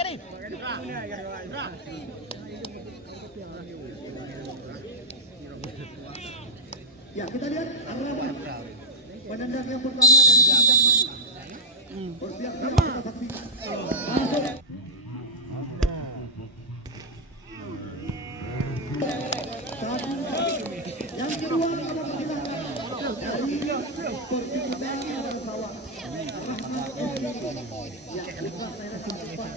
Karin. Ya, kita lihat Amrabat. Penendang yang pertama dan yang mana. Bersiap sama kita saksikan. Masuk. Yang kedua ada persilakan dari persilakan dan sawah. Ya, lepas saya sempat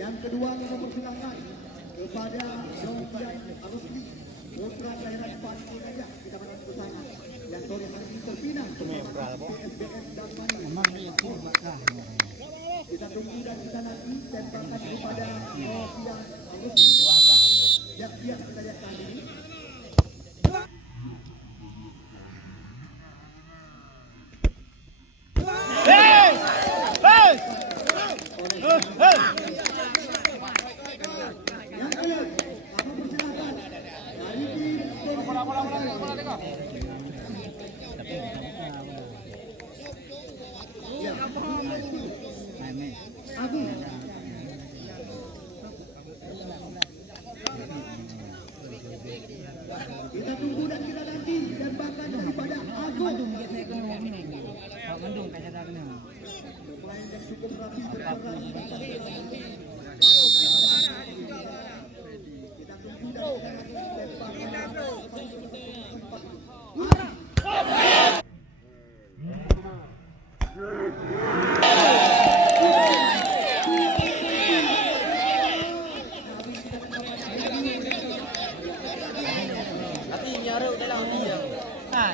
yang kedua kita persilakan kepada Sofian Arusli putra kelahiran Pati Raja kita menang pesanan yang sore hari ini terpinang PSBM dan mana kita tunggu dan kita nanti tembakan kepada Sofian Arusli siap-siap kita lihat kali ini. Kita tunggu dan kita nanti dan bahkan daripada Agung Mendung kaca dah kena. pemain yang cukup rapi berperan. Kita tunggu dan kita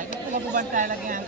Itu lagu bantai lagi yang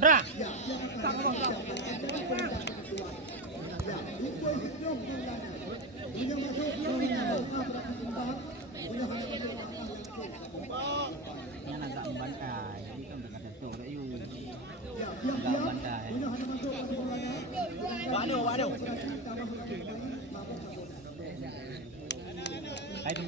Udah. Ya, dia akan ya, equal hidup sebenarnya. Punya masuk punya berkembang, punya hanya masuk Yang agak membantai. Jadi kan dekat itu ada you. ya, dia Agak membantai. punya hanya masuk bolanya. Waduh. Hai tu